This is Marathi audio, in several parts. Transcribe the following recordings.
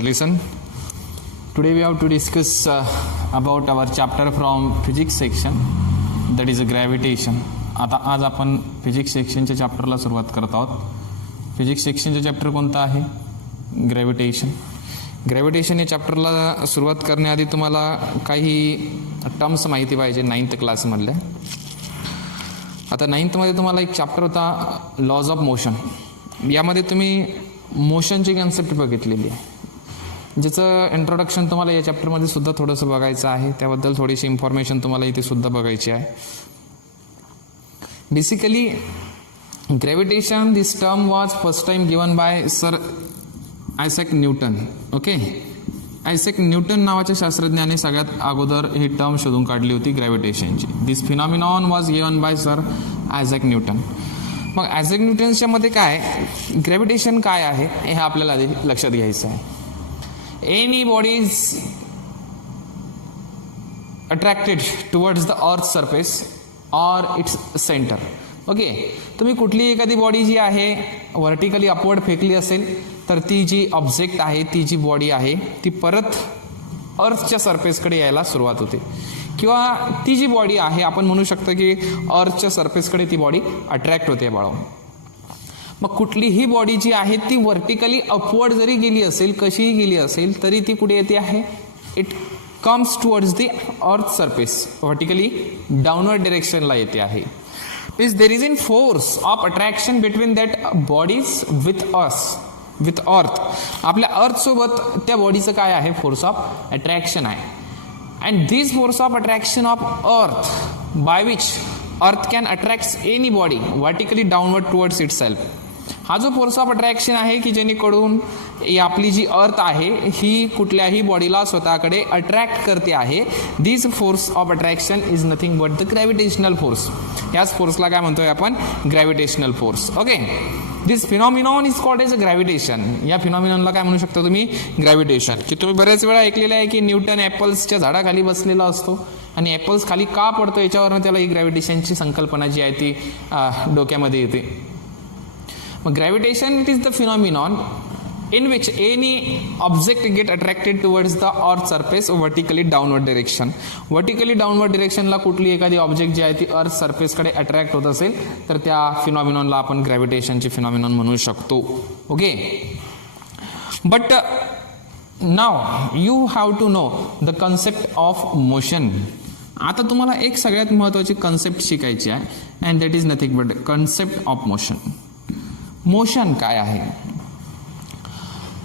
listen. Today we have to discuss about our chapter from physics section, that is gravitation. आता आज आपण फिजिक्स सेक्शनच्या चॅप्टरला सुरुवात करत आहोत. फिजिक्स सेक्शनचा चॅप्टर कोणता आहे? ग्रॅव्हिटेशन. ग्रॅव्हिटेशन या चॅप्टरला सुरुवात करण्याआधी तुम्हाला काही टर्म्स माहिती पाहिजे 9th क्लासमधल्या. आता 9th मध्ये तुम्हाला एक चॅप्टर होता लॉज ऑफ मोशन. यामध्ये तुम्ही मोशनची कन्सेप्ट बघितलेली आहे, ज्याचं इंट्रोडक्शन तुम्हाला या चॅप्टरमध्ये सुद्धा थोडंसं बघायचं आहे. त्याबद्दल थोडीशी इन्फॉर्मेशन तुम्हाला इथे सुद्धा बघायची आहे. Basically gravitation, this term was first time given by sir Isaac Newton. Okay, Isaac Newton नावाच्या शास्त्रज्ञाने सगळ्यात अगोदर ही टर्म शोधून काढली होती ग्रॅव्हिटेशनची. This phenomenon was given by sir Isaac Newton. मग आयझॅक न्यूटनच्या मध्ये काय, ग्रॅव्हिटेशन काय आहे हे आपल्याला आधी लक्षात घ्यायचं आहे. Any body is attracted towards the earth surface or its centre. Okay, तुम्ही कुठली एखादी बॉडी जी आहे व्हर्टिकली अपवर्ड फेकली असेल तर ती जी ऑब्जेक्ट आहे, ती जी बॉडी आहे ती परत अर्थच्या सरफेसकडे यायला सुरुवात होते, किंवा ती जी बॉडी आहे आपण म्हणू शकतो की अर्थच्या सरफेसकडे ती बॉडी अट्रॅक्ट होते बाळो. मग कुठलीही बॉडी जी आहे ती व्हर्टिकली अपवर्ड जरी गेली असेल, कशीही गेली असेल, तरी ती कुठे येते आहे? It comes towards the earth surface, vertically downward डिरेक्शनला येते आहे. Is there is in force of attraction between that bodies with us, with earth. आपल्या अर्थ सोबत त्या बॉडीचं काय आहे? फोर्स ऑफ अट्रॅक्शन आहे. And this force of attraction of earth by which earth can attract any body vertically downward towards itself. हा जो फोर्स ऑफ अट्रॅक्शन आहे की जेणेकरून आपली जी अर्थ आहे ही कुठल्याही बॉडीला स्वतःकडे अट्रॅक्ट करते आहे. This force of attraction is nothing but the gravitational force. याच फोर्सला काय म्हणतोय आपण? Gravitational force. Okay, this phenomenon is called as gravitation. या फिनॉमिनॉनला काय म्हणू शकता तुम्ही? ग्रॅव्हिटेशन. की तुम्ही बऱ्याच वेळा ऐकलेलं आहे की न्यूटन ॲपल्सच्या झाडाखाली बसलेला असतो आणि ॲपल्स खाली का पडतो याच्यावरनं त्याला ही ग्रॅव्हिटेशनची संकल्पना जी आहे ती डोक्यामध्ये येते. मग gravitation it is the phenomenon in which any object get attracted towards the earth surface vertically downward direction. vertically downward direction ला कुठली एखादी ऑब्जेक्ट जी आहे ती अर्थ सरफेस कडे अट्रॅक्ट होत असेल तर त्या फिनॉमिनॉनला आपण ग्रॅव्हिटेशनचे फिनॉमिनॉन म्हणू शकतो. Okay, but now you have to know the concept of motion. आता तुम्हाला एक सगळ्यात महत्वाची कन्सेप्ट शिकायची आहे and that is nothing but concept of motion. Motion काय आहे?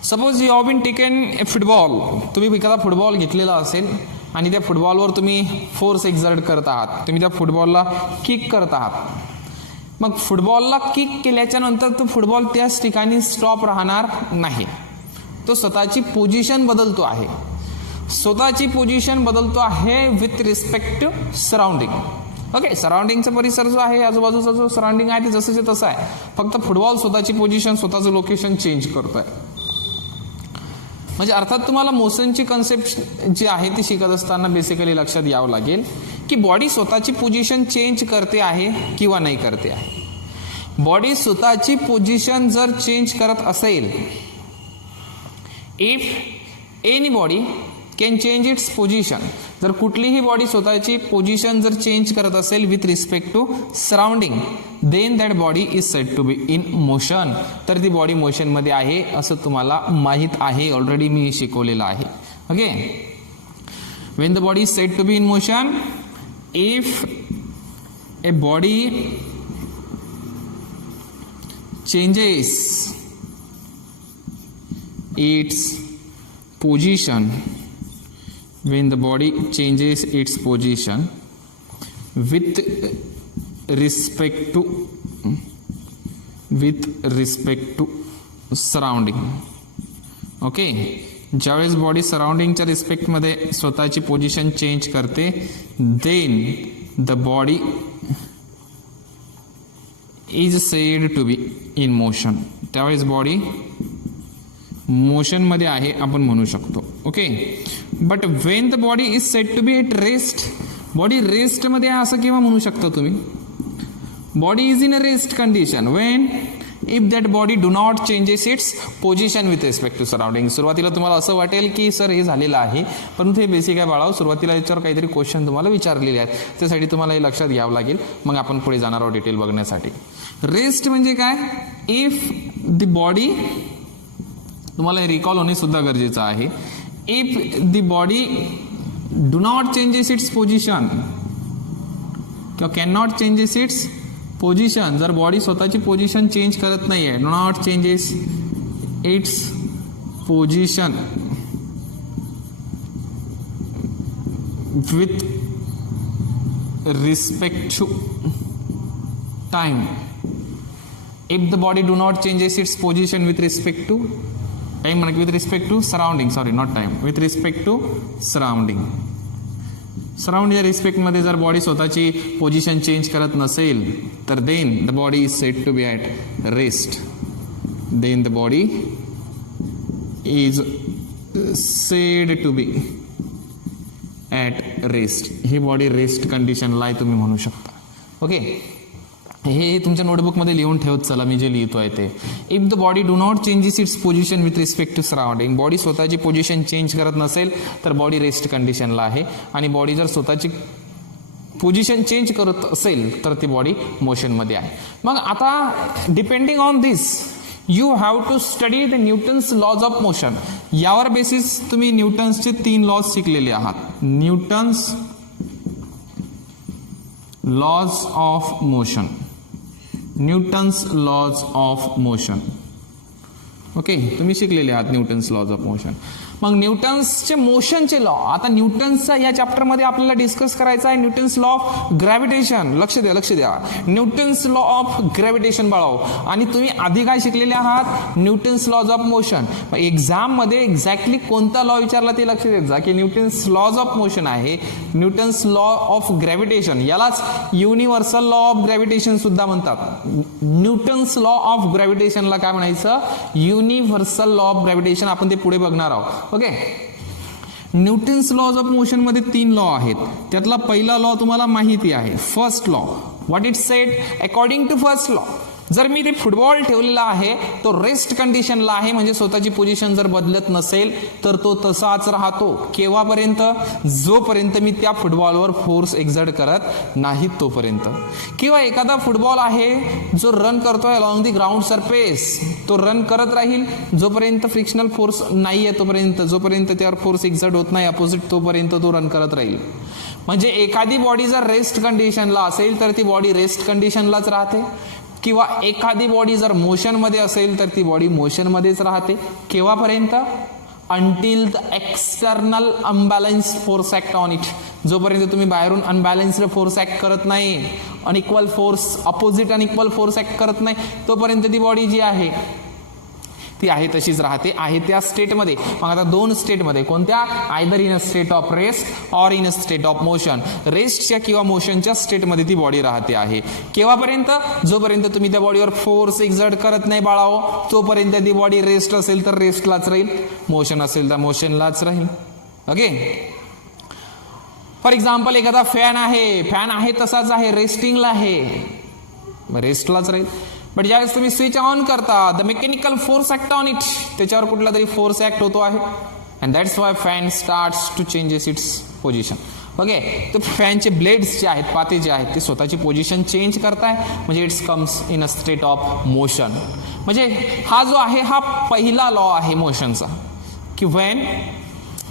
Suppose you have been taken a football. तुम्ही एखादा फुटबॉल घेतलेला असेल आणि त्या फुटबॉलवर तुम्ही फोर्स एक्झर्ट करत आहात, तुम्ही त्या फुटबॉलला किक करत आहात. मग फुटबॉलला किक केल्याच्या नंतर तो फुटबॉल त्याच ठिकाणी स्टॉप राहणार नाही. तो स्वतःची पोझिशन बदलतो आहे. स्वतःची पोझिशन बदलतो आहे with respect to surrounding. Okay, सराउंडिंगचा परिसर जो आहे, आजूबाजूचा जो सराउंडिंग आहे ते जसंचे तसं आहे, फक्त फुटबॉल स्वतःची पोझिशन, स्वतःचं लोकेशन चेंज करतोय. म्हणजे अर्थात तुम्हाला मोशनची कन्सेप्ट जी आहे ती शिकत असताना बेसिकली लक्षात यावं लागेल की बॉडी स्वतःची पोझिशन चेंज करते आहे किंवा नाही करते आहे. बॉडी स्वतःची पोझिशन जर चेंज करत असेल, if any body can change its position, जर कुठलीही बॉडी स्वतःची पोझिशन जर चेंज करत असेल with respect to surrounding, then that body is said to be in motion. तर ती बॉडी मोशनमध्ये आहे असं तुम्हाला माहीत आहे, ऑलरेडी मी शिकवलेलं आहे. Okay, when the body is said to be in motion, if a body changes its position, when the body changes its position with respect to surrounding. Okay, ज्यावेळेस बॉडी सराउंडिंगच्या रिस्पेक्टमध्ये स्वतःची पोझिशन चेंज करते, then the body is said to be in motion. त्यावेळेस बॉडी मोशन मध्ये आहे आपण म्हणू शकतो. Okay, but when the body is set to be at rest, body रेस्टमध्ये आहे असं केव्हा म्हणू शकता तुम्ही? Body is in a rest condition when if that body do not changes its position with respect to surrounding. सुरुवातीला तुम्हाला असं वाटेल की सर हे झालेलं आहे, परंतु हे बेसिक आहे बाळाव. सुरुवातीला याच्यावर काहीतरी क्वेश्चन तुम्हाला विचारलेले आहेत, त्यासाठी तुम्हाला हे लक्षात घ्यावं लागेल. मग आपण पुढे जाणार आहोत डिटेल बघण्यासाठी. रेस्ट म्हणजे काय? इफ द बॉडी, तुम्हाला हे रिकॉल होणे सुद्धा गरजेचं आहे. If the body do not changes its position किंवा can not changes its position, जर बॉडी स्वतःची पोझिशन चेंज करत नाही आहे, do not changes its position with respect to time. If the body do not changes its position with respect to time, म्हणजे with respect to surrounding, sorry not time, with respect to surrounding. Surrounding रिस्पेक्टमध्ये जर बॉडी स्वतःची पोझिशन चेंज करत नसेल तर then the body is said to be at rest. Then the body is said to be at rest. ही बॉडी रेस्ट कंडिशनला आहे तुम्ही म्हणू शकता. ओके, हे तुमच्या नोटबुकमध्ये लिहून ठेवत चला, मी जे लिहितोय ते. If the body do not changes its position with respect to surrounding, body स्वतःची पोझिशन चेंज करत नसेल तर बॉडी रेस्ट कंडिशनला आहे. आणि बॉडी जर स्वतःची पोझिशन चेंज करत असेल तर ती बॉडी मोशनमध्ये आहे. मग आता depending on this you have to study the Newton's laws of motion. यावर बेसिस तुम्ही न्यूटन्सचे 3 लॉज शिकलेले आहात. Newton's laws of motion, Newton's laws of motion. Okay, तुम्ही शिकलेले आहात न्यूटन्स लॉज ऑफ मोशन. मग न्यूटन्सचे मोशनचे लॉ, आता न्यूटन्सचा या चॅप्टरमध्ये आपल्याला डिस्कस करायचा आहे न्यूटन्स लॉ ऑफ ग्रॅव्हिटेशन. लक्ष द्या, लक्ष द्या. न्यूटन्स लॉ ऑफ ग्रॅव्हिटेशन बाळाव. आणि तुम्ही आधी काय शिकलेले आहात? Newton's laws of motion. एक्झाममध्ये एक्झॅक्टली कोणता लॉ विचारला ते लक्ष देत जा की न्यूटन्स लॉज ऑफ मोशन आहे, न्यूटन्स लॉ ऑफ ग्रॅव्हिटेशन, यालाच युनिव्हर्सल लॉ ऑफ ग्रॅव्हिटेशन सुद्धा म्हणतात. न्यूटन्स लॉ ऑफ ग्रॅव्हिटेशनला काय म्हणायचं? Universal law of gravitation. आपण ते पुढे बघणार आहोत. Okay, Newton's laws of motion मध्ये 3 लॉ आहेत. त्यातला पहिला लॉ तुम्हाला माहिती आहे, first law. What it said? According to first law, जर मी ते फुटबॉल ठेवलेला आहे तो रेस्ट कंडिशनला आहे, म्हणजे स्वतःची पोझिशन जर बदलत नसेल तर तो तसाच राहतो. केव्हापर्यंत? जोपर्यंत मी त्या फुटबॉलवर फोर्स एक्झर्ट करत नाही तोपर्यंत. किंवा एखादा फुटबॉल आहे जो रन करतोय अलॉंग द ग्राउंड सरफेस, तो रन करत राहील जोपर्यंत फ्रिक्शनल फोर्स नाही आहे तोपर्यंत, जोपर्यंत त्यावर फोर्स एक्झर्ट होत नाही अपोजिट, तोपर्यंत तो रन करत राहील. म्हणजे एखादी बॉडी जर रेस्ट कंडिशनला असेल तर ती बॉडी रेस्ट कंडिशनलाच राहते. किंवा एखादी बॉडी जर मोशनमध्ये असेल तर ती बॉडी मोशनमध्येच राहते. केव्हापर्यंत? Until the external unbalance force act on it. जोपर्यंत तुम्ही बाहेरून अनबॅलन्स्ड फोर्स ऍक्ट करत नाही, unequal force, opposite unequal force act करत नाही, तोपर्यंत ती बॉडी जी आहे ती आहे तशीच राहते, आहे त्या स्टेटमध्ये. मग आता 2 स्टेटमध्ये, कोणत्या? Either in a state of rest or in a state of motion. रेस्टच्या किंवा मोशनच्या स्टेटमध्ये ती बॉडी राहते आहे. केव्हापर्यंत? जोपर्यंत तुम्ही त्या बॉडीवर फोर्स एक्झर्ट करत नाही बाळाओ, तोपर्यंत ती बॉडी रेस्ट असेल तर रेस्टलाच राहील, मोशन असेल तर मोशनलाच राहील. ओके, फॉर एक्झाम्पल एखादा फॅन आहे तसाच आहे, रेस्टिंगला आहे, रेस्टलाच राहील. बट ज्यावेळेस तुम्ही स्विच ऑन करता, the mechanical force act on it, त्याच्यावर कुठला तरी फोर्स ऍक्ट होतो आहे, and that's why fan starts to changes its position. Okay, तर फॅनचे ब्लेड्स जे आहेत, पाते जे आहेत, ते स्वतःची पोझिशन चेंज करताय, म्हणजे it's comes in a state of motion. म्हणजे हा जो आहे हा पहिला लॉ आहे मोशनचा, की when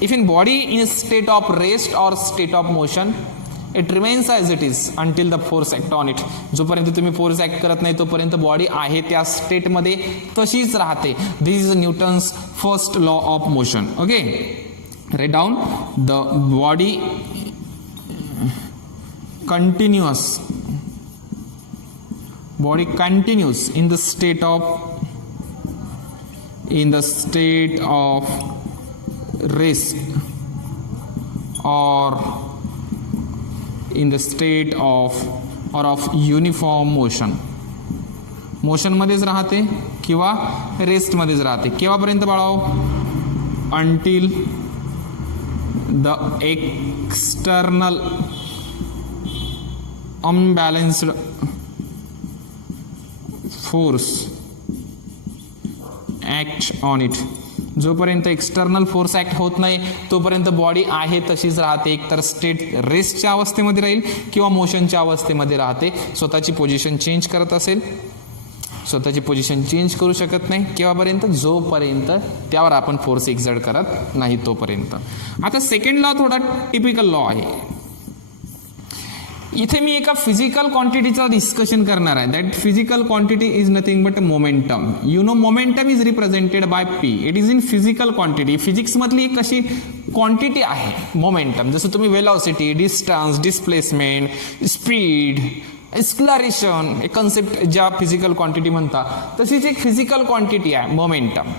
if in body in state of rest or state of motion, it remains as it is until the force act on it. जोपर्यंत तुम्ही फोर्स ॲक्ट करत नाही तोपर्यंत बॉडी आहे त्या स्टेटमध्ये तशीच राहते. This is Newton's first law of motion. Okay, right down. The body continuous, body continues in the state of rest or in the state of or of uniform motion. Motion मध्येच राहते किंवा रेस्ट मध्येच राहते. केव्हापर्यंत बाळाओ? Until the external unbalanced force act on it. जोपर्यंत एक्सटर्नल फोर्स ऍक्ट होत नाही तोपर्यंत बॉडी आहे तशीच राहते. एकतर स्टेट रेस्टच्या अवस्थेमध्ये राहील किंवा मोशनच्या अवस्थेमध्ये राहते. स्वतःची पोझिशन चेंज करत असेल, स्वतःची पोझिशन चेंज करू शकत नाही केव्हापर्यंत, जोपर्यंत त्यावर आपण फोर्स एक्झर्ट करत नाही तोपर्यंत. आता सेकंड लॉ थोडा टिपिकल लॉ आहे. इथे मी एका फिजिकल क्वांटिटीचा डिस्कशन करणार आहे. That physical quantity is nothing but momentum. You know momentum is represented by P. It is in physical quantity. Physics मधली एक अशी क्वांटिटी आहे मोमेंटम. जसं तुम्ही velocity, distance, displacement, speed, acceleration हे कन्सेप्ट ज्या फिजिकल क्वांटिटी म्हणता तशीच एक फिजिकल क्वांटिटी आहे momentum.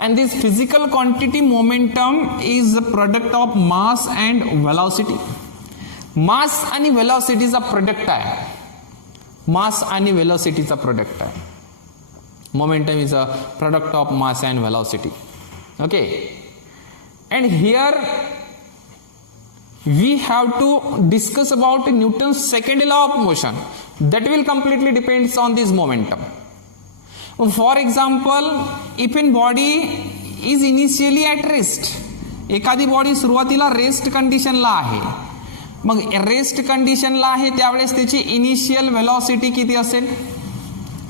And this physical quantity momentum is the product of mass and velocity. Mass आणि वेलॉसिटीचा प्रोडक्ट आहे. मास आणि वेलॉसिटीचा प्रोडक्ट आहे. Momentum is a product of mass and velocity. Okay. And here we have to discuss about Newton's second law of motion that will completely depends on this momentum. For example, if a body is initially at rest, एखादी बॉडी सुरुवातीला रेस्ट कंडिशनला आहे, मग रेस्ट कंडिशनला आहे त्यावेळेस त्याची इनिशियल वेलॉसिटी किती असेल,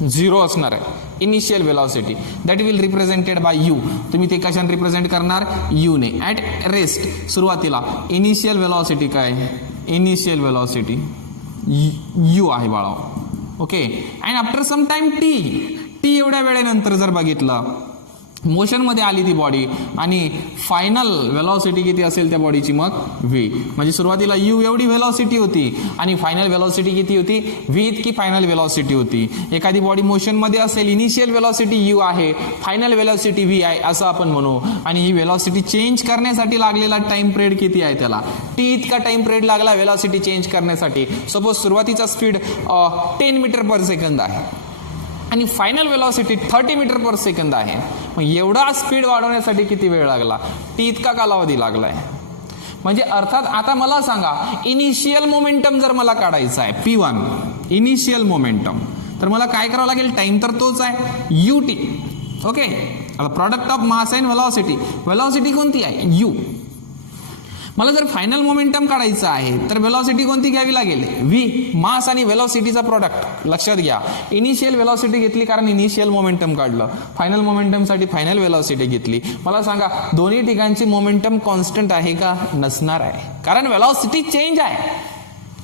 0 असणार आहे. Initial velocity that will represented by u. तुम्ही ते कशाने रिप्रेझेंट करणार, यू ने. ॲट रेस्ट सुरुवातीला इनिशियल वेलॉसिटी काय, इनिशियल वेलॉसिटी यू आहे बाळा. Okay. And after some time t एवढ्या वेळेनंतर जर बघितलं मोशनमध्ये आली ती बॉडी आणि फायनल वेलॉसिटी किती असेल त्या बॉडीची, मग व्ही. म्हणजे सुरुवातीला यू एवढी वेलॉसिटी होती आणि फायनल वेलॉसिटी किती होती, व्ही इतकी फायनल वेलॉसिटी होती. एखादी बॉडी मोशनमध्ये असेल, इनिशियल वेलॉसिटी यू आहे, फायनल वेलॉसिटी व्ही आहे असं आपण म्हणू. आणि ही वेलॉसिटी चेंज करण्यासाठी लागलेला टाइम पिरियड किती आहे, त्याला टी इतका टाइम पिरियड लागला वेलॉसिटी चेंज करण्यासाठी. सपोज सुरुवातीचा स्पीड 10 मीटर पर सेकंद आहे आणि final velocity 30 meter per second आहे. मग एवढा स्पीड वाढवण्यासाठी किती वेळ लागला, टी इतका कालावधी लागलाय. म्हणजे अर्थात आता मला सांगा इनिशियल मोमेंटम जर मला काढायचा आहे P1 इनिशियल मोमेंटम, तर मला काय करावं लागेल, टाइम तर तोच आहे यू टी. ओके. आता product of mass and velocity, velocity कोणती आहे यू. मला जर फायनल मोमेंटम काढायचं आहे तर वेलॉसिटी कोणती घ्यावी लागेल, व्ही. मास आणि वेलॉसिटीचा प्रोडक्ट लक्षात घ्या. इनिशियल वेलॉसिटी घेतली कारण इनिशियल मोमेंटम काढलं, फायनल मोमेंटमसाठी फायनल वेलॉसिटी घेतली. मला सांगा दोन्ही ठिकाणची मोमेंटम कॉन्स्टंट आहे का, नसणार आहे, कारण वेलॉसिटी चेंज आहे.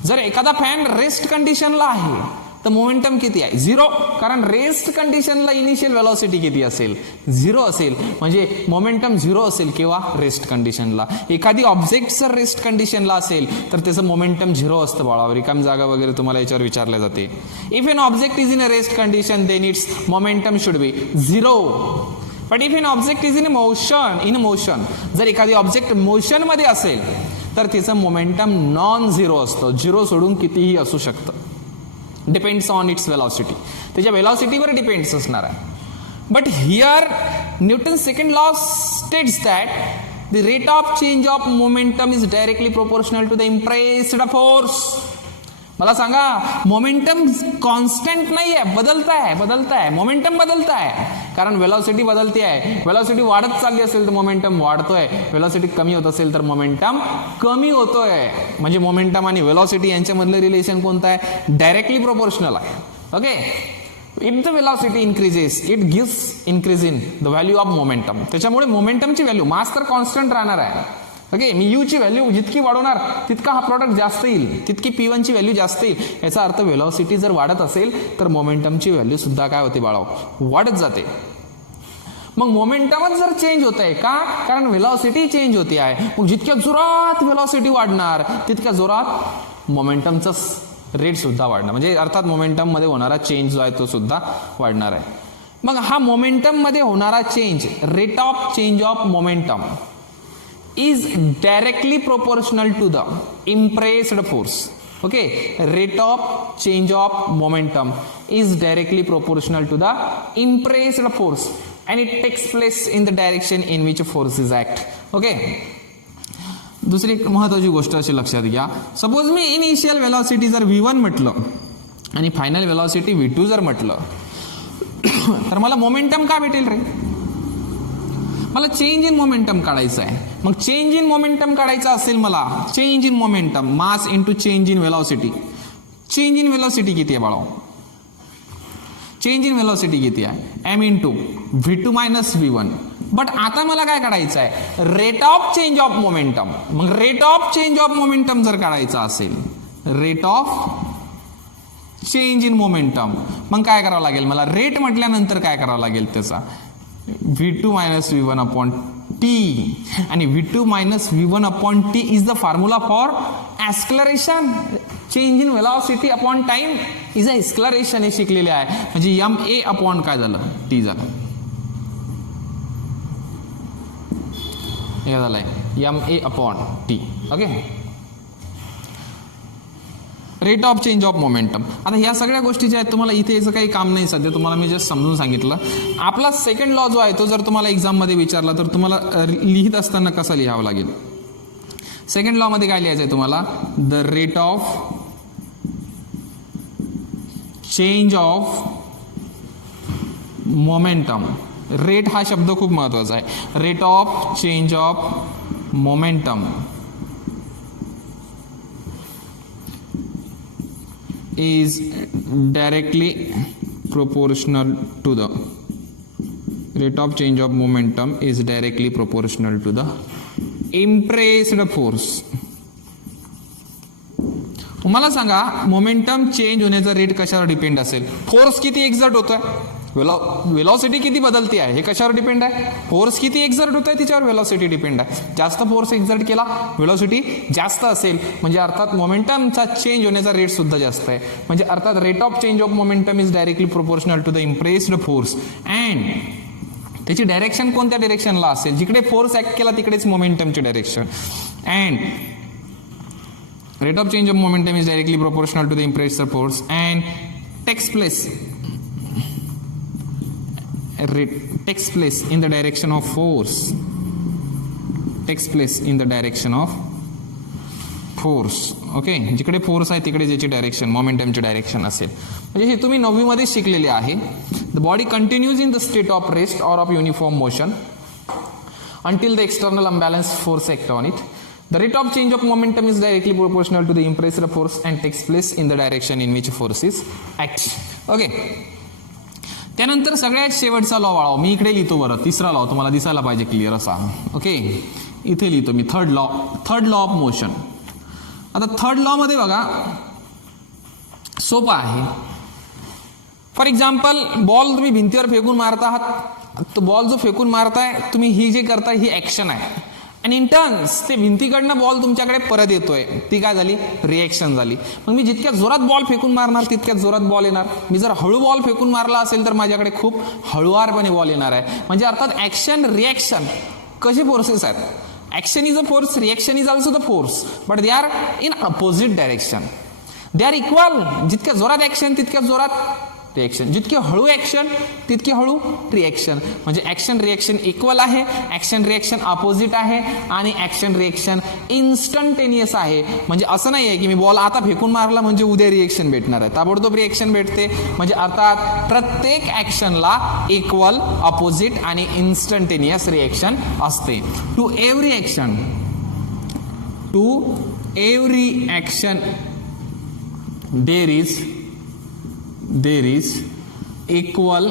जर एखादा फॅन रेस्ट कंडिशनला आहे तर मोमेंटम किती आहे, 0. कारण रेस्ट कंडिशनला इनिशियल वेलॉसिटी किती असेल, 0 असेल. म्हणजे मोमेंटम 0 असेल केव्हा, रेस्ट कंडिशनला. एखादी ऑब्जेक्ट जर रेस्ट कंडिशनला असेल तर त्याचं मोमेंटम 0 असतं बाळा. रिकाम जागा वगैरे तुम्हाला याच्यावर विचारले जाते. If an object is in a rest condition then its momentum should be 0. But if an object is in motion, जर एखादी ऑब्जेक्ट मोशन मध्ये असेल तर त्याचं मोमेंटम नॉन 0 असतं. 0 सोडून कितीही असू शकतं. डिपेंड्स ऑन इट्स वेलॉसिटी, त्याच्या वेलॉसिटीवर डिपेंड्स असणार आहे. But here Newton second law states that the rate of change of momentum is directly proportional to the impressed force. मला सांगा मोमेंटम कॉन्स्टंट नाही आहे, बदलताय. मोमेंटम बदलताय कारण वेलॉसिटी बदलते आहे. वेलॉसिटी वाढत चालली असेल तर मोमेंटम वाढतोय, वेलॉसिटी कमी होत असेल तर मोमेंटम कमी होतोय. म्हणजे मोमेंटम आणि वेलॉसिटी यांच्यामधलं रिलेशन कोणतं आहे, डायरेक्टली प्रोपोर्शनल आहे. Okay. If the velocity increases it gives increase in the value of momentum. त्याच्यामुळे मोमेंटमची व्हॅल्यू, मास तर कॉन्स्टंट राहणार आहे. ओके. मी यू ची व्हॅल्यू जितकी वाढवणार तितका हा प्रॉडक्ट जास्त येईल, तितकी P1 ची व्हॅल्यू जास्त येईल. याचा अर्थ वेलॉसिटी जर वाढत असेल तर मोमेंटमची व्हॅल्यू सुद्धा काय होते बाळाव, वाढत जाते. मग मोमेंटमच जर चेंज होत आहे का, कारण वेलॉसिटी चेंज होते आहे. मग जितक्या जोरात वेलॉसिटी वाढणार तितक्या जोरात मोमेंटमचा रेट सुद्धा वाढणार. म्हणजे अर्थात मोमेंटम मध्ये होणारा चेंज जो आहे तो सुद्धा वाढणार आहे. मग हा मोमेंटम मध्ये होणारा change, rate of change of momentum is directly proportional to the impressed force. Okay, rate of change of momentum is directly proportional to the impressed force and it takes place in the direction in which force is act. Okay. दुसरी एक महत्वाची गोष्ट अशी लक्षात घ्या, सपोज मी इनिशियल वेलॉसिटी जर V1 म्हटलं आणि फायनल वेलॉसिटी V2 जर म्हटलं तर मला मोमेंटम का भेटेल रे, मला चेंज इन मोमेंटम काढायचं आहे. मग चेंज इन मोमेंटम काढायचं असेल मला, change in momentum mass into change in velocity. Change in velocity किती आहे बाळा? चेंज इन व्हेलॉसिटी किती आहे? m into v2 minus v1. But आता मला काय काढायचं आहे? Rate of change of momentum. मग rate of change of momentum जर काढायचं असेल, rate of change in momentum, मग काय करावं लागेल मला? रेट म्हटल्यानंतर काय करावं लागेल त्याचा? v2 minus v1 upon T. आणि v2 minus v1 upon T is the formula for acceleration. Change in velocity upon time is a acceleration हे शिकलेले आहे. म्हणजे एम ए अपॉन काय झालं? टी झालं. हे झालंय m a upon t. Okay, rate of change of momentum. आता ह्या सगळ्या गोष्टी ज्या आहेत तुम्हाला इथे याचं काही काम नाही सध्या, तुम्हाला मी जस्ट समजून सांगितलं. आपला सेकंड लॉ जो आहे तो जर तुम्हाला एक्झाममध्ये विचारला तर तुम्हाला लिहित असताना कसा लिहावं लागेल? सेकंड लॉ मध्ये काय लिहायचं आहे तुम्हाला? The rate of change of momentum. Rate हा शब्द खूप महत्वाचा आहे. Rate of change of momentum is directly proportional to the rate of change of momentum is directly proportional to the impressed force. तुम्हाला सांगा मोमेंटम चेंज होण्याचा रेट कशावर डिपेंड असेल? फोर्स किती एक्झर्ट होतोय, वेलॉसिटी किती बदलती आहे, हे कशावर डिपेंड आहे? फोर्स किती एक्झर्ट होत आहे त्याच्यावर वेलॉसिटी डिपेंड आहे. जास्त फोर्स एक्झर्ट केला, वेलॉसिटी जास्त असेल, म्हणजे अर्थात मोमेंटमचा चेंज होण्याचा रेट सुद्धा जास्त आहे. म्हणजे अर्थात rate of change of momentum is directly proportional to the impressed force. And त्याची डायरेक्शन कोणत्या डायरेक्शनला असेल? जिकडे फोर्स ऍक्ट केला तिकडेच मोमेंटमची direction. And rate of change of momentum is directly proportional to the impressed force and takes place in the direction of force. Takes place in the direction of force. Okay, जिकडे फोर्स आहे तिकडे ज्याची डायरेक्शन मोमेंटमची डायरेक्शन असेल. म्हणजे हे तुम्ही 9वी मध्ये शिकलेले आहे. The body continues in the state of rest or of uniform motion until the external unbalanced force act on it. The rate of change of momentum is directly proportional to the impressed force and takes place in the direction in which force is acts. Okay, त्यानंतर सगळ्यात शेवटचा लॉ वाढव मी इकडे लिहितो. बरं, तिसरा लॉ तुम्हाला दिसायला पाहिजे क्लिअर असा. ओके, इथे लिहितो मी थर्ड लॉ ऑफ मोशन. आता थर्ड लॉ मध्ये बघा सोपा आहे. फॉर एक्झाम्पल बॉल तुम्ही भिंतीवर फेकून मारता आहात, तो बॉल जो फेकून मारताय तुम्ही ही जे करताय ही ऍक्शन आहे. आणि इन टर्न्स ते भिंतीकडनं बॉल तुमच्याकडे परत येतोय, ती काय झाली? रिएक्शन झाली. मग मी जितक्या जोरात बॉल फेकून मारणार तितक्याच जोरात बॉल येणार. मी जर हळू बॉल फेकून मारला असेल तर माझ्याकडे खूप हळुवारपणे बॉल येणार आहे. म्हणजे अर्थात ऍक्शन रिएक्शन कसे फोर्सेस आहेत? Action is a force, reaction is also the force, but they are in opposite direction. They are equal. जितक्या जोरात ऍक्शन तितक्या जोरात रिएक्शन, जितकी हळू ऍक्शन तितकी हळू रिएक्शन. म्हणजे ऍक्शन रिएक्शन इक्वल आहे, ऍक्शन रिएक्शन अपोजिट आहे आणि ऍक्शन रिएक्शन इन्स्टंटेनियस आहे. म्हणजे असं नाही आहे की मी बॉल आता फेकून मारला म्हणजे उद्या रिएक्शन भेटणार आहे, ताबडतोब रिएक्शन भेटते. म्हणजे अर्थात प्रत्येक ऍक्शनला इक्वल, अपोजिट आणि इन्स्टंटेनियस रिएक्शन असते. To every action there is equal,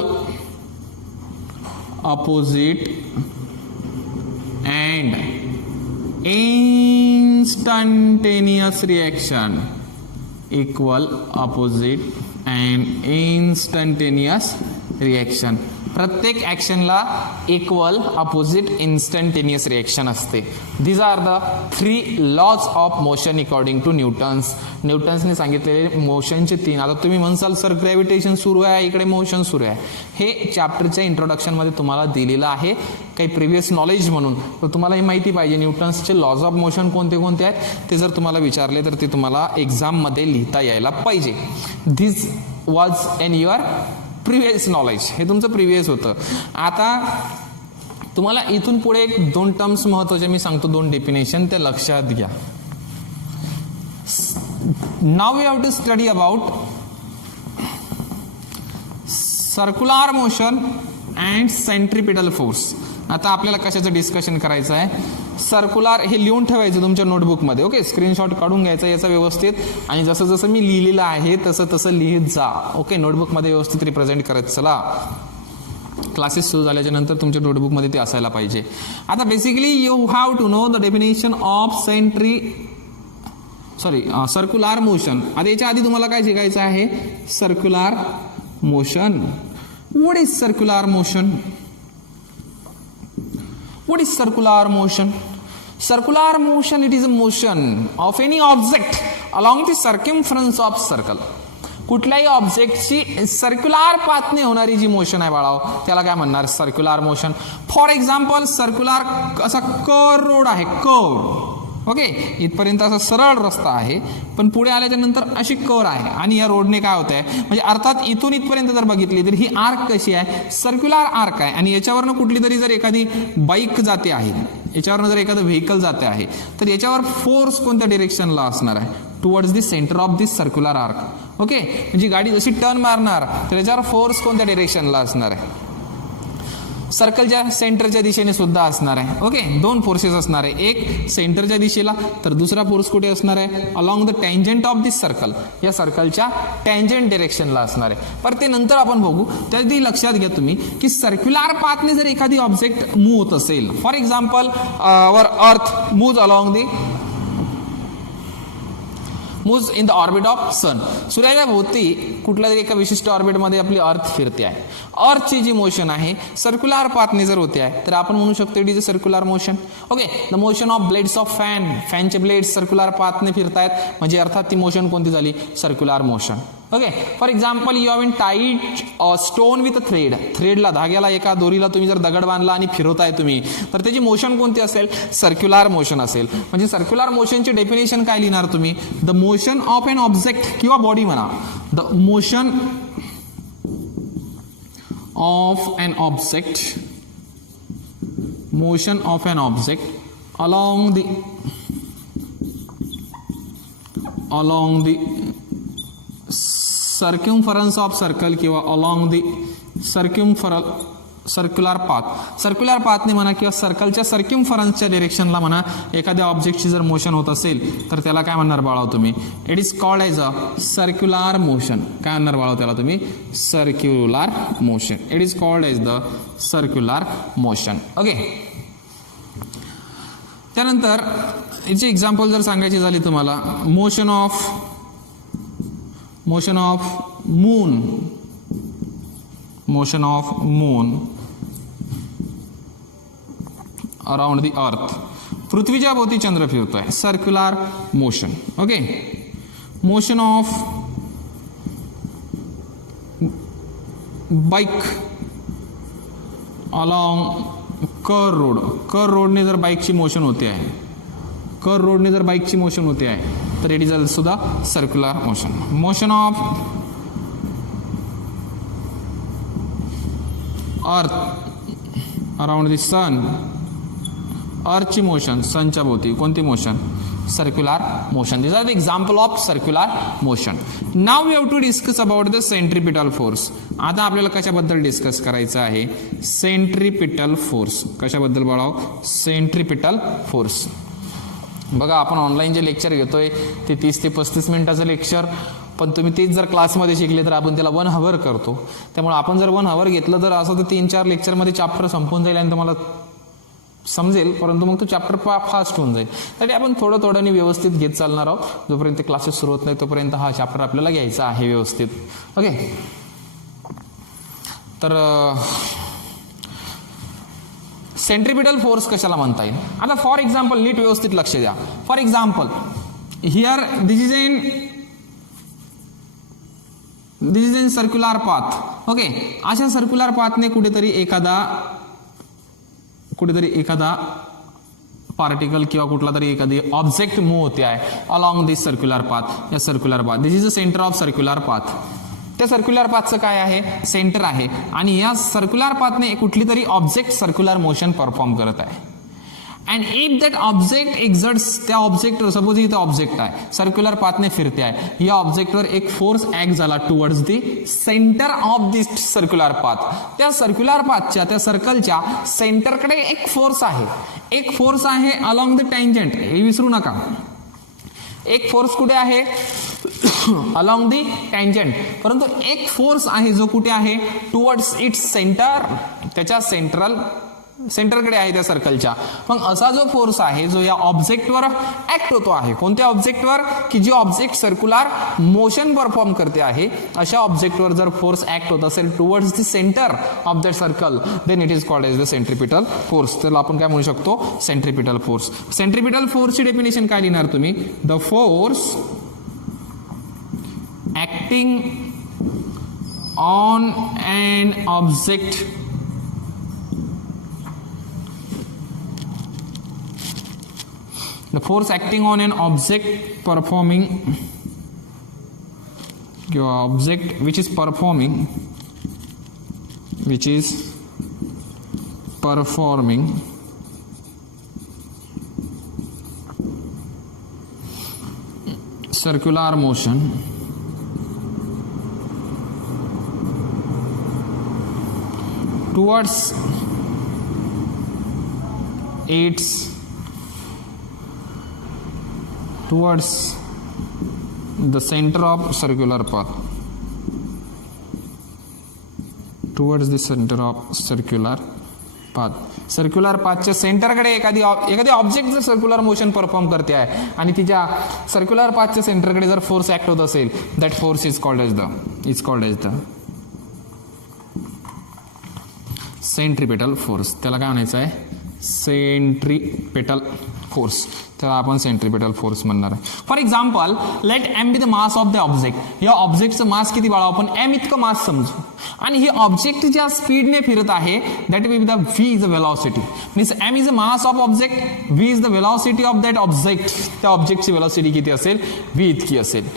opposite and instantaneous reaction. Equal, opposite and instantaneous reaction. प्रत्येक ऍक्शनला इक्वल, अपोजिट, इन्स्टंटेनियस रिएक्शन असते. These are the 3 laws of motion according to न्यूटन्सने सांगितलेले मोशनचे 3. आता तुम्ही म्हणसाल सर ग्रॅव्हिटेशन सुरू आहे, इकडे मोशन सुरू आहे. हे चॅप्टरच्या इंट्रोडक्शनमध्ये तुम्हाला दिलेलं आहे काही प्रिव्हियस नॉलेज म्हणून. तर तुम्हाला हे माहिती पाहिजे न्यूटन्सचे लॉज ऑफ मोशन कोणते कोणते आहेत. ते जर तुम्हाला विचारले तर ते तुम्हाला एक्झाममध्ये लिहिता यायला पाहिजे. This was in your previous knowledge. हे तुमचं प्रिव्हियस होतं. आता तुम्हाला इथून पुढे 2 टर्म्स महत्वाचे मी सांगतो, 2 डेफिनेशन, ते लक्षात घ्या. Now we have to study about circular motion and centripetal force. आता आपल्याला कशाचं डिस्कशन करायचं आहे, सर्क्युलर हे लिहून ठेवायचं तुमच्या नोटबुकमध्ये. ओके, स्क्रीनशॉट काढून घ्यायचा याचा व्यवस्थित, आणि जसं जसं मी लिहिलेलं आहे तसं तसं लिहित जा. ओके, नोटबुकमध्ये व्यवस्थित रिप्रेझेंट करत चला. क्लासेस सुरू झाल्याच्या नंतर तुमच्या नोटबुकमध्ये ते असायला पाहिजे. आता basically you have to know the definition of circular motion. आता याच्या आधी तुम्हाला काय शिकायचं आहे, circular motion. What is circular motion? What is circular motion? Circular motion, it is a motion of any object along the circumference of circle. कुठल्याही ऑब्जेक्टची सर्क्युलर पाथने होणारी जी मोशन आहे बाळाओ, त्याला काय म्हणणार, circular motion. For example circular असा कर्व रोड आहे, कर्व. ओके, इथपर्यंत असा सरळ रस्ता आहे, पण पुढे आल्याच्या नंतर अशी कर्व आहे, आणि या रोडने काय होत आहे, म्हणजे अर्थात इथून इथपर्यंत जर बघितली तर ही आर्क कशी आहे, सर्क्युलर आर्क आहे. आणि याच्यावरनं कुठली तरी जर एखादी बाईक जाते आहे, याच्यावरनं जर एखादं व्हेकल जाते आहे, तर याच्यावर फोर्स कोणत्या डिरेक्शनला असणार आहे, towards the centre of this circular arc. Okay, म्हणजे गाडी जशी टर्न मारणार तर याच्यावर फोर्स कोणत्या डिरेक्शनला असणार आहे, सर्कलच्या सेंटरच्या दिशेने सुद्धा असणार आहे. ओके, दोन फोर्सेस असणार आहे, एक सेंटरच्या दिशेला, तर दुसरा फोर्स कुठे असणार आहे, along the tangent of this circle, या सर्कलच्या टँजंट डिरेक्शनला असणार आहे. पर ते नंतर आपण बघू. त्याआधी लक्षात घ्या तुम्ही की सर्क्युलर पाथने जर एखादी ऑब्जेक्ट मूव्ह होत असेल, for example our earth move along the moves in the orbit of sun. सूर्याच्या भोवती कुठल्या तरी एका विशिष्ट ऑर्बिटमध्ये आपली अर्थ फिरते आहे. अर्थची जी मोशन आहे सर्क्युलर पाथने जर होते आहे तर आपण म्हणू शकतो it is a circular motion. Okay, the motion of blades of फॅनचे ब्लेड्स सर्क्युलर पाथने फिरतायत, म्हणजे अर्थात ती मोशन कोणती झाली, circular motion. Okay, for example you have been tied stone with thread. थ्रेडला, धाग्याला, एका दोरीला तुम्ही जर दगड बांधला आणि फिरवताय तुम्ही, तर त्याची मोशन कोणती असेल, सर्क्युलर मोशन असेल. म्हणजे सर्क्युलर मोशनची डेफिनेशन काय लिहिणार तुम्ही, the motion of an object किंवा बॉडी म्हणा, the motion of an object, motion of an object along the circumference of circle किंवा along the circular path. Circular पाथने म्हणा किंवा सर्कलच्या सर्क्युम्फरन्सच्या डिरेक्शनला म्हणा एखाद्या ऑब्जेक्टची जर मोशन होत असेल तर त्याला काय म्हणणार बाळाव तुम्ही, it is called as a circular motion. काय म्हणणार बाळाव त्याला तुम्ही, circular motion. It is called as the circular motion. Okay, त्यानंतर याची एक्झाम्पल जर सांगायची झाली तुम्हाला, motion of moon around the earth. पृथ्वीच्या भोवती चंद्र फिरतोय, circular motion. Okay, motion of bike along curve road. Curve रोडने जर बाईकची मोशन होते आहे, कर्व रोडने जर बाईकची मोशन होते आहे तर it is also the circular motion. Motion of earth around the sun. अर्थची मोशन सनच्या भोवती कोणती motion, circular motion. These are the example of circular motion. Now we have to discuss about the centripetal force. आता आपल्याला कशाबद्दल डिस्कस करायचं आहे, सेंट्रिपिटल फोर्स. कशाबद्दल बाळाव, सेंट्रिपिटल फोर्स. बघा आपण ऑनलाईन जे लेक्चर घेतोय ते 30 ते 35 मिनिटाचं लेक्चर, पण तुम्ही तेच जर क्लासमध्ये शिकले तर आपण त्याला 1 hour करतो. त्यामुळे आपण जर 1 hour घेतलं तर असं तर 3-4 लेक्चरमध्ये चॅप्टर संपून जाईल आणि तुम्हाला समजेल, परंतु मग तो चॅप्टर फास्ट होऊन जाईल. तरी आपण थोडं थोड्याने व्यवस्थित घेत चालणार आहोत. जोपर्यंत क्लासेस सुरू होत नाही तोपर्यंत हा चॅप्टर आपल्याला घ्यायचा आहे व्यवस्थित. ओके, तर सेंट्रिपिटल फोर्स कशाला म्हणता येईल. आता फॉर एक्झाम्पल नीट व्यवस्थित लक्ष द्या. For example here this is in circular path. Okay, अशा सर्क्युलर पाथने कुठेतरी एखादा पार्टिकल किंवा कुठला तरी एखादी ऑब्जेक्ट मूव्ह होते आहे अलॉंग दिस सर्क्युलर पाथ. या circular path, this is a centre of circular path. त्या सर्क्युलर पाथचं काय आहे, सेंटर आहे, आणि या सर्क्युलर पाथने कुठली तरी ऑब्जेक्ट सर्क्युलर मोशन परफॉर्म करत आहे. अँड इफ दॅट ऑब्जेक्ट एक्झर्ट्स, त्या ऑब्जेक्टवर सपोज इथं ऑब्जेक्ट आहे सर्क्युलर पाथने फिरते आहे, या ऑब्जेक्टवर एक फोर्स ऍक्ट झाला towards the centre of this circular path, त्या सर्क्युलर पाथच्या त्या सर्कलच्या सेंटरकडे एक फोर्स आहे, एक फोर्स आहे अलॉंग द टँजंट, हे विसरू नका. एक फोर्स कुठे आहे अलॉंग दी टँजंट, परंतु एक फोर्स आहे जो कुठे आहे टुवर्ड्स इट्स सेंटर, त्याच्या सेंटरकडे आहे त्या सर्कलच्या. मग असा जो फोर्स आहे जो या ऑब्जेक्टवर ऍक्ट होतो आहे, कोणत्या ऑब्जेक्टवर की जी ऑब्जेक्ट सर्क्युलर मोशन परफॉर्म करते आहे, अशा ऑब्जेक्टवर जर फोर्स ऍक्ट होत असेल towards the centre of that circle, then it is called as the centripetal force. तर आपण काय म्हणू शकतो सेंट्रिपिटल फोर्स. सेंट्रिपिटल फोर्सची डेफिनेशन काय लिहिणार तुम्ही, the force acting on an object the force acting on an object performing your object which is performing circular motion towards the center of circular path, towards the center of circular path. Circular पाथच्या सेंटरकडे एखादी ऑब्जेक्ट जर सर्क्युलर मोशन परफॉर्म करते आहे आणि तिच्या सर्क्युलर पाथच्या सेंटरकडे जर फोर्स ऍक्ट होत असेल, that force is called as the centripetal force. त्याला काय म्हणायचं आहे सेंट्रिपेटल फोर्स, त्याला आपण सेंट्रिपेटल फोर्स म्हणणार आहे. For example let m be the mass of the object, या ऑब्जेक्टचं मास किती बाळा आपण एम इतकं मास समजू, आणि ही ऑब्जेक्ट ज्या स्पीडने फिरत आहे that will be the v is the velocity, means m is the mass of object, v is the velocity of that object, त्या ऑब्जेक्टची वेलॉसिटी किती असेल व्ही इतकी असेल.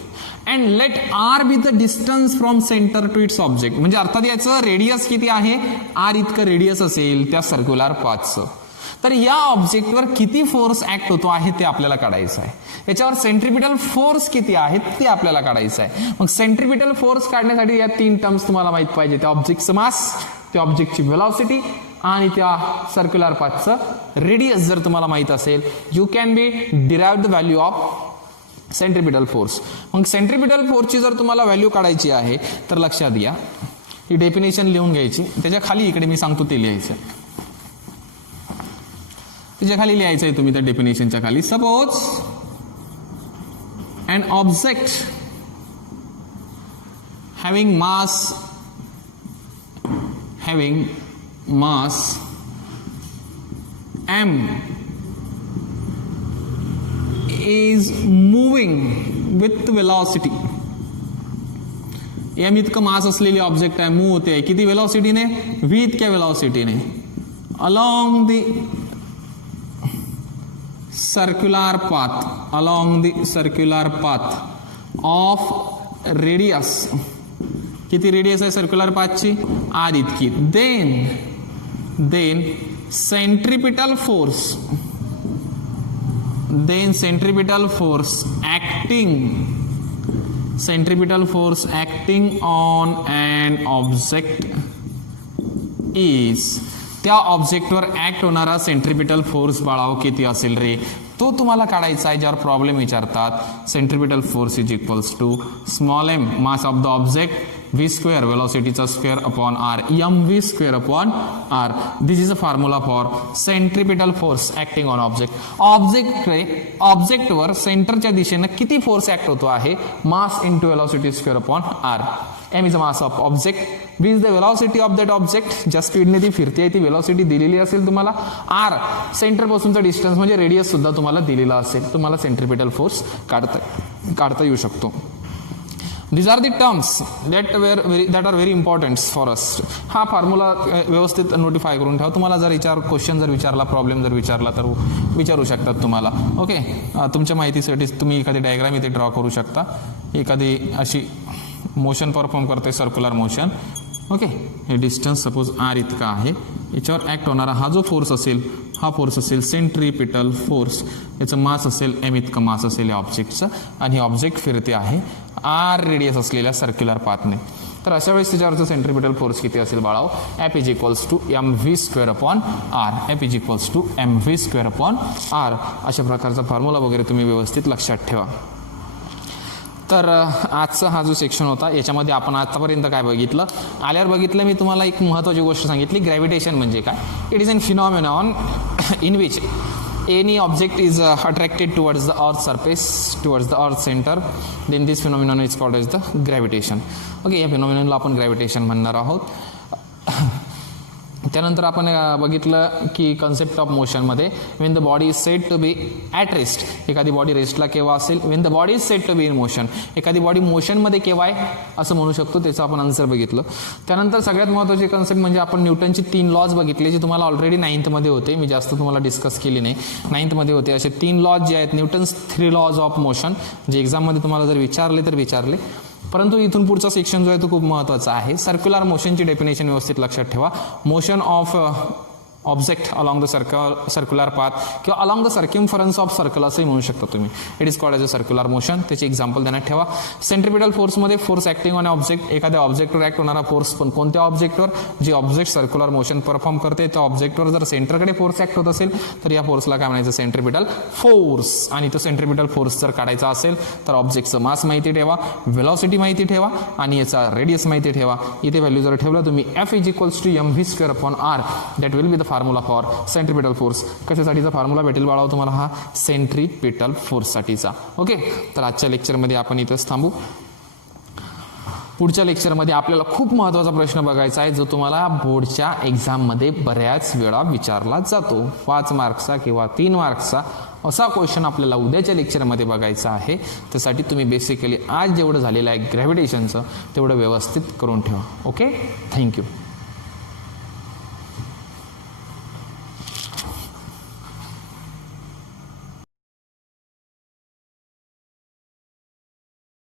And let r be the distance from centre to its object, म्हणजे अर्थात याचं रेडियस किती आहे आर इतकं रेडियस असेल त्या सर्क्युलर पाथचं. तर या ऑब्जेक्टवर किती फोर्स ऍक्ट होतो आहे ते आपल्याला काढायचं आहे, याच्यावर सेंट्रिपिटल फोर्स किती आहेत ते आपल्याला काढायचं आहे. मग सेंट्रिपिटल फोर्स काढण्यासाठी या 3 टर्म्स तुम्हाला माहित पाहिजे, त्या ऑब्जेक्टचं मास, त्या ऑब्जेक्टची वेलॉसिटी आणि त्या सर्क्युलर पाथचं रेडियस जर तुम्हाला माहित असेल, you can be derive the value of centripetal force. मग सेंट्रिपिटल फोर्सची जर तुम्हाला व्हॅल्यू काढायची आहे तर लक्षात घ्या, ही डेफिनेशन लिहून घ्यायची, त्याच्या खाली इकडे मी सांगतो ते लिहायचं, त्याच्या खाली लिहायचं आहे तुम्ही त्या डेफिनेशनच्या खाली. Suppose an object having mass m is moving with velocity, m इतकं मास असलेली ऑब्जेक्ट आहे, मूव्ह होते, किती वेलॉसिटीने v इतक्या वेलॉसिटीने along the circular path of radius, किती रेडियस आहे सर्क्युलर पाथची आर इतकी, then centripetal force acting on an object is, त्या ऑब्जेक्टवर ऍक्ट होणारा सेंट्रिपिटल फोर्स बाळाव किती असेल रे, तो तुम्हाला काढायचा आहे. ज्यावर प्रॉब्लेम विचारतात centripetal force is equals to small M mass of the object v square वेलॉसिटीचा square upon R mv square upon R. This is a formula for centripetal force acting on object. ऑब्जेक्टवर सेंटरच्या दिशेनं किती फोर्स ऍक्ट होतो आहे, mass into velocity square upon R. m is the mass of object, v is the velocity of that object, ज्या स्पीडने ती फिरते ती वेलॉसिटी दिलेली असेल तुम्हाला, आर सेंटर पासूनचा डिस्टन्स म्हणजे रेडियस सुद्धा तुम्हाला दिलेला असेल, तुम्हाला सेंट्रिपिटल फोर्स काढता येऊ शकतो. These are the terms that are very important for us. हा फॉर्म्युला व्यवस्थित नोटिफाय करून ठेवा. तुम्हाला जर क्वेश्चन जर विचारला, प्रॉब्लेम जर विचारला तर विचारू शकतात तुम्हाला. ओके, तुमच्या माहितीसाठी तुम्ही एखादी डायग्राम इथे ड्रॉ करू शकता. एखादी अशी मोशन परफॉर्म करते सर्क्युलर मोशन. ओके, हे डिस्टन्स सपोज आर इतका आहे, याच्यावर ॲक्ट होणारा हा जो फोर्स असेल, हा फोर्स असेल सेंट्रीपिटल फोर्स. याचं मास असेल एम इतकं मास असेल या ऑब्जेक्टचं, आणि हे ऑब्जेक्ट फिरते आहे आर रेडियस असलेल्या सर्क्युलर पाथने. तर अशा वेळेस त्याच्यावरचं सेंट्रीपिटल फोर्स किती असेल बाळाओ? F is equals to M V square upon R. F is equals to M V square upon R. अशा प्रकारचा फॉर्म्युला वगैरे तुम्ही व्यवस्थित लक्षात ठेवा. तर आजचा हा जो सेक्शन होता याच्यामध्ये आपण आतापर्यंत काय बघितलं, आल्यावर बघितलं मी तुम्हाला एक महत्त्वाची गोष्ट सांगितली, ग्रॅव्हिटेशन म्हणजे काय. It is an phenomenon in which any object is attracted towards the earth surface, towards the earth center, then this phenomenon is called as the gravitation. Okay, या phenomenon ला आपण gravitation म्हणणार आहोत. त्यानंतर आपण बघितलं की कन्सेप्ट ऑफ मोशनमध्ये when the body is set to be at rest, एखादी बॉडी रेस्टला केव्हा असेल, when the body is set to be in motion, एखादी बॉडी मोशनमध्ये केव्हा आहे असं म्हणू शकतो, त्याचं आपण आन्सर बघितलं. त्यानंतर सगळ्यात महत्त्वाची कन्सेप्ट म्हणजे आपण न्यूटनची 3 लॉज बघितले, जे तुम्हाला ऑलरेडी 9th होते, मी जास्त तुम्हाला डिस्कस केली नाही. 9th होते असे 3 लॉज जे आहेत, न्यूटन्स 3 लॉज ऑफ मोशन, जे एक्झाममध्ये तुम्हाला जर विचारले तर विचारले. परंतु इथून पुढचा सेक्शन जो आहे तो खूप महत्त्वाचा आहे. सर्क्युलर मोशनची डेफिनेशन व्यवस्थित लक्षात ठेवा. Motion of object along the circular path किंवा along the circumference of circle असंही म्हणू शकता तुम्ही. It is called as a circular motion. त्याची एक्झाम्पल देण्यात ठेवा. सेंट्रीपिटल फोर्समध्ये फोर्स ॲक्टिंग ऑन ऑब्जेक्ट, एखाद्या ऑब्जेक्टवर ॲक्ट होणारा फोर्स, पण कोणत्या ऑब्जेक्टवर? जे ऑब्जेक्ट सर्क्युलर मोशन परफॉर्म करते त्या ऑब्जेक्टवर जर सेंटरकडे फोर्स ॲक्ट होत असेल तर या फोर्सला काय म्हणायचं? Centripetal force. आणि तो सेंट्रीपिटल फोर्स जर काढायचा असेल तर ऑब्जेक्टचं मास माहिती ठेवा, व्हेलॉसिटी माहिती ठेवा आणि याचा रेडियस माहिती ठेवा. इथे व्हॅल्यू जर ठेवला तुम्ही F is equals to M V square upon R, that will be the formula for centripetal force. कशासाठीचा फॉर्म्युला भेटेल बाळा तुम्हाला? हा सेंट्रीपिटल फोर्ससाठीचा. ओके, तर आजच्या लेक्चरमध्ये आपण इथंच थांबू. पुढच्या लेक्चरमध्ये आपल्याला खूप महत्त्वाचा प्रश्न बघायचा आहे, जो तुम्हाला बोर्डच्या एक्झाममध्ये बऱ्याच वेळा विचारला जातो. 5 मार्क्सचा किंवा 3 मार्क्सचा असा क्वेश्चन आपल्याला उद्याच्या लेक्चरमध्ये बघायचा आहे. त्यासाठी तुम्ही बेसिकली आज जेवढं झालेलं आहे ग्रॅव्हिटेशनचं तेवढं व्यवस्थित करून ठेवा. Okay, thank you.